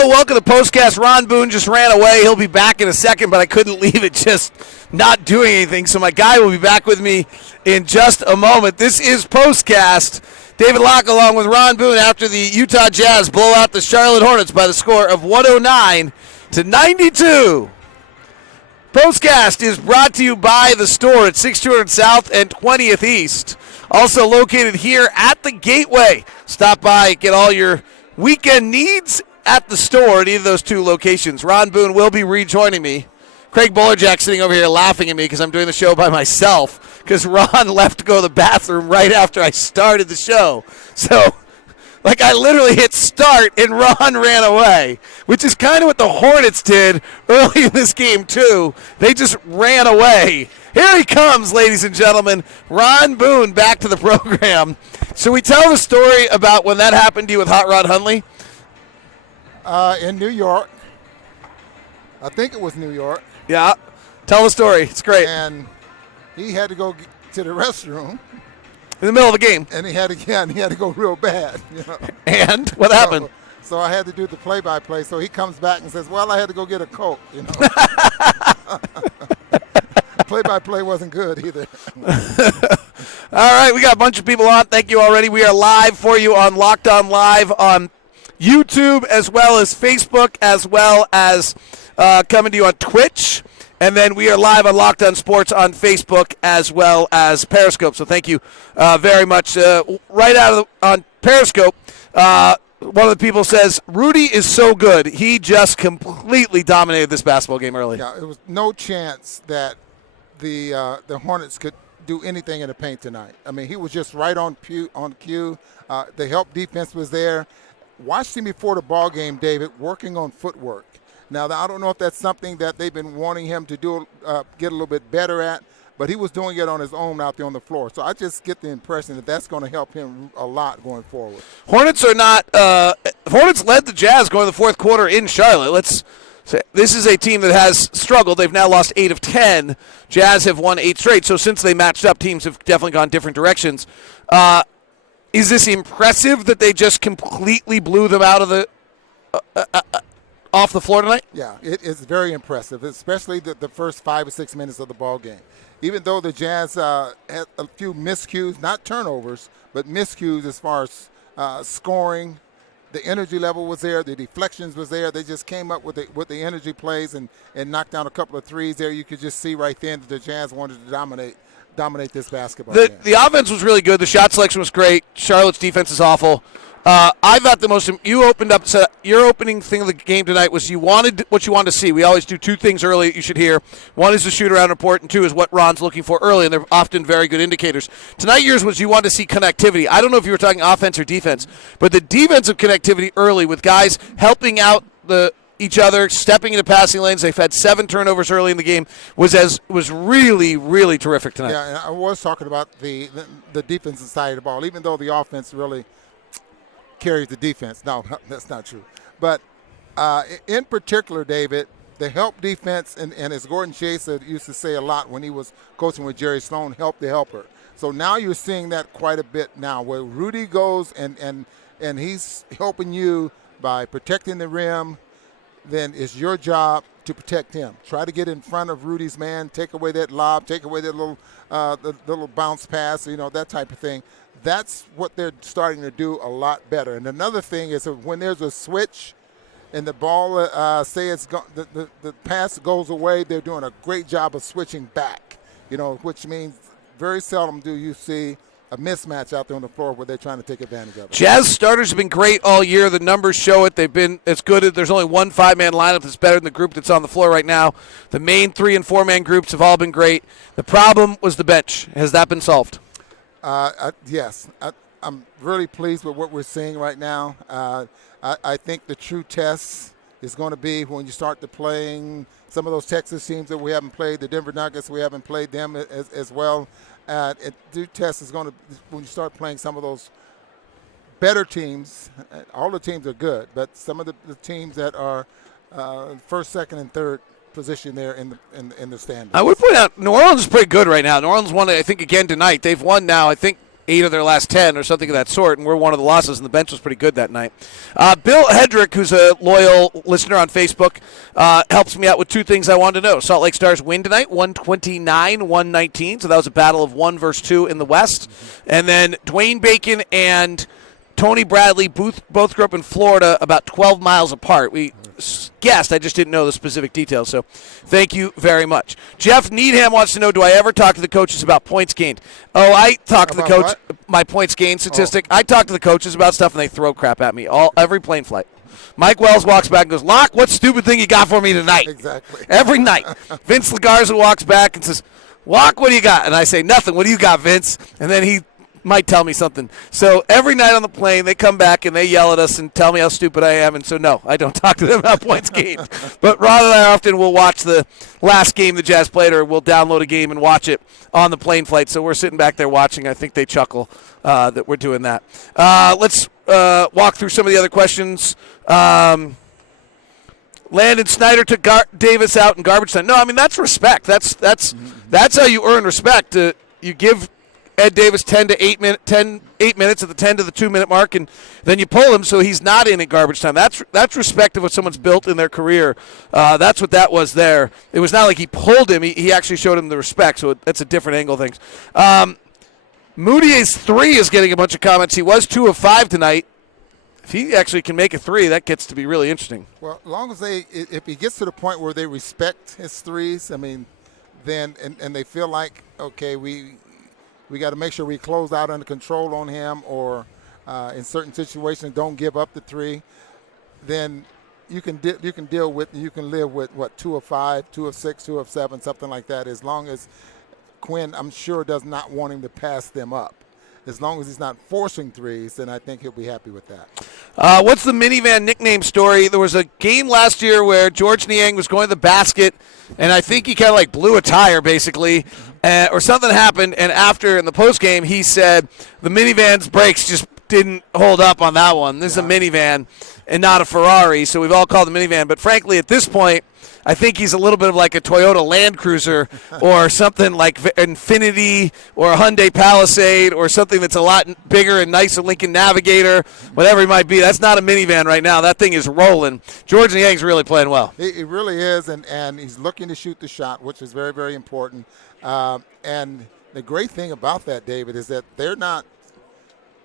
Hello, welcome to POSTCAST. Ron Boone just ran away. He'll be back in a second, but I couldn't leave it just not doing anything. So my guy will be back with me in just a moment. This is POSTCAST. David Locke along with Ron Boone after the Utah Jazz blow out the Charlotte Hornets by the score of 109-92. POSTCAST is brought to you by the store at 6200 South and 20th East. Also located here at the Gateway. Stop by, get all your weekend needs at the store at either of those two locations. Ron Boone will be rejoining me. Craig Bullerjack sitting over here laughing at me because I'm doing the show by myself because Ron left to go to the bathroom right after I started the show. So, like, I literally hit start and Ron ran away, which is kind of what the Hornets did early in this game, too. They just ran away. Here he comes, ladies and gentlemen. Ron Boone back to the program. Should we tell the story about when that happened to you with Hot Rod Hundley? In New York. I think it was New York. Yeah. Tell the story. It's great. And he had to go to the restroom. In the middle of the game. And he had to go real bad. You know? And what happened? So I had to do the play-by-play. So he comes back and says, well, I had to go get a Coke. You know. Play-by-play wasn't good either. All right, we got a bunch of people on. Thank you already. We are live for you on Locked On Live on YouTube as well as Facebook as well as coming to you on Twitch. And then we are live on Locked On Sports on Facebook as well as Periscope. So thank you very much. Right out on Periscope, one of the people says, Rudy is so good. He just completely dominated this basketball game early. Yeah, there was no chance that the Hornets could do anything in the paint tonight. I mean, he was just right on cue. The help defense was there. Watched him before the ball game, David, working on footwork. Now, I don't know if that's something that they've been wanting him to do, get a little bit better at, but he was doing it on his own out there on the floor. So I just get the impression that that's going to help him a lot going forward. Hornets led the Jazz going to the fourth quarter in Charlotte. This is a team that has struggled. They've now lost 8 of 10. Jazz have won 8 straight. So since they matched up, teams have definitely gone different directions. Is this impressive that they just completely blew them out of the off the floor tonight? Yeah, it is very impressive, especially the first 5 or 6 minutes of the ball game. Even though the Jazz had a few miscues, not turnovers, but miscues as far as scoring. The energy level was there. The deflections was there. They just came up with the energy plays and knocked down a couple of threes there. You could just see right then that the Jazz wanted to dominate this basketball game. The offense was really good. The shot selection was great. Charlotte's defense is awful. I thought your opening thing of the game tonight was what you wanted to see. We always do 2 things early that you should hear. One is the shoot-around report, and 2 is what Ron's looking for early, and they're often very good indicators. Tonight, yours was you wanted to see connectivity. I don't know if you were talking offense or defense, but the defensive connectivity early with guys helping out each other, stepping into passing lanes. They've had 7 turnovers early in the game. Was really, really terrific tonight. Yeah, and I was talking about the defensive side of the ball, even though the offense really carries the defense. No, that's not true. But in particular, David, the help defense, and as Gordon Chase used to say a lot when he was coaching with Jerry Sloan, help the helper. So now you're seeing that quite a bit now, where Rudy goes and he's helping you by protecting the rim. Then it's your job to protect him. Try to get in front of Rudy's man, take away that lob, take away that little bounce pass, that type of thing. That's what they're starting to do a lot better. And another thing is when there's a switch and the ball, the pass goes away, they're doing a great job of switching back, which means very seldom do you see a mismatch out there on the floor where they're trying to take advantage of it. Jazz starters have been great all year. The numbers show it. They've been as good. There's only one 5-man lineup that's better than the group that's on the floor right now. The main 3- and 4-man groups have all been great. The problem was the bench. Has that been solved? Yes. I'm really pleased with what we're seeing right now. I think the true test is going to be when you start to playing some of those Texas teams that we haven't played, the Denver Nuggets, we haven't played them as well. The test is going to when you start playing some of those better teams. All the teams are good, but some of the teams that are first, second, and third position there in the standings. I would point out New Orleans is pretty good right now. New Orleans won, I think, again tonight. They've won now, I think, 8 of their last 10 or something of that sort, and we're one of the losses, and the bench was pretty good that night. Bill Hedrick, who's a loyal listener on Facebook, helps me out with 2 things I wanted to know. Salt Lake Stars win tonight, 129-119, so that was a battle of 1 versus 2 in the West. And then Dwayne Bacon and Tony Bradley both grew up in Florida about 12 miles apart. We guessed. I just didn't know the specific details, so thank you very much. Jeff Needham wants to know, do I ever talk to the coaches about points gained? Oh, I talk to the coach, my points gained statistic. I talk to the coaches about stuff, and they throw crap at me every plane flight. Mike Wells walks back and goes, Locke, what stupid thing you got for me tonight? Exactly. Every night. Vince Lagarza walks back and says, Locke, what do you got? And I say, nothing. What do you got, Vince? And then he might tell me something. So every night on the plane, they come back and they yell at us and tell me how stupid I am. And so, no, I don't talk to them about points gained. But Ron and I often will watch the last game the Jazz played, or we'll download a game and watch it on the plane flight. So we're sitting back there watching. I think they chuckle that we're doing that. Let's walk through some of the other questions. Landon Snyder took Davis out in garbage time. No, I mean, that's respect. That's how you earn respect. You give Ed Davis 8 minutes at the 10 to the 2 minute mark, and then you pull him so he's not in at garbage time. That's respect of what someone's built in their career. That's what that was there. It was not like he pulled him. He actually showed him the respect, so that's a different angle of things. Moutier's 3 is getting a bunch of comments. He was 2 of 5 tonight. If he actually can make a 3, that gets to be really interesting. Well, as long as if he gets to the point where they respect his threes, I mean, then and they feel like, okay, we got to make sure we close out under control on him, or in certain situations don't give up the 3. Then you can deal with, you can live with 2 of 5, 2 of 6, 2 of 7, something like that. As long as Quinn, I'm sure, does not want him to pass them up. As long as he's not forcing threes, then I think he'll be happy with that. What's the minivan nickname story? There was a game last year where George Niang was going to the basket, and I think he kind of like blew a tire, basically, or something happened. And after, in the post game, he said the minivan's brakes just didn't hold up on that one. This is a minivan and not a Ferrari, so we've all called the minivan. But frankly, at this point, I think he's a little bit of like a Toyota Land Cruiser or something like Infiniti or a Hyundai Palisade or something that's a lot bigger and nicer, Lincoln Navigator, whatever it might be. That's not a minivan right now. That thing is rolling. George Niang's really playing well. He really is, and he's looking to shoot the shot, which is very, very important. And the great thing about that, David, is that they're not,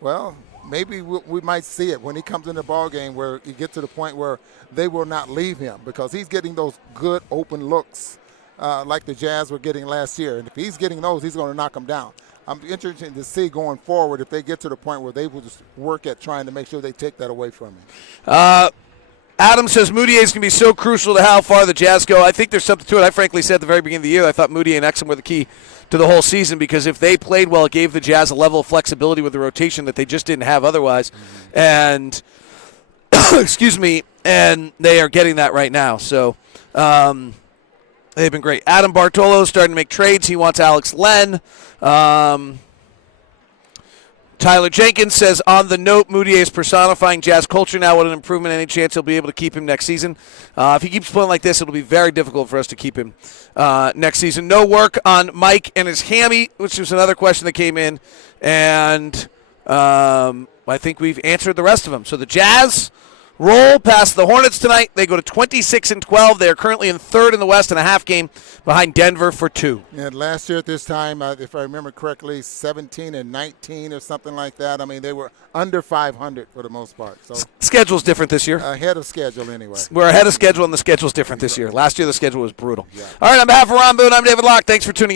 well, maybe we might see it when he comes in the ball game where he gets to the point where they will not leave him, because he's getting those good open looks like the Jazz were getting last year. And if he's getting those, he's going to knock them down. I'm interested to see going forward if they get to the point where they will just work at trying to make sure they take that away from him. Adam says Moutier's going to be so crucial to how far the Jazz go. I think there's something to it. I frankly said at the very beginning of the year I thought Moutier and Exum were the key to the whole season, because if they played well, it gave the Jazz a level of flexibility with the rotation that they just didn't have otherwise. And excuse me, and they are getting that right now. So they've been great. Adam Bartolo starting to make trades. He wants Alex Len. Tyler Jenkins says, on the note, Moutier is personifying Jazz culture now. What an improvement. Any chance he'll be able to keep him next season? If he keeps playing like this, it'll be very difficult for us to keep him next season. No work on Mike and his hammy, which was another question that came in. And I think we've answered the rest of them. So the Jazz roll past the Hornets tonight. They go to 26-12. They are currently in third in the West and a half game behind Denver for 2. And last year at this time, if I remember correctly, 17-19 or something like that. I mean, they were under 500 for the most part. So schedule's different this year. Ahead of schedule anyway. We're ahead of schedule, and the schedule's different this year. Last year the schedule was brutal. Yeah. All right, on behalf of Ron Boone, I'm David Locke. Thanks for tuning in.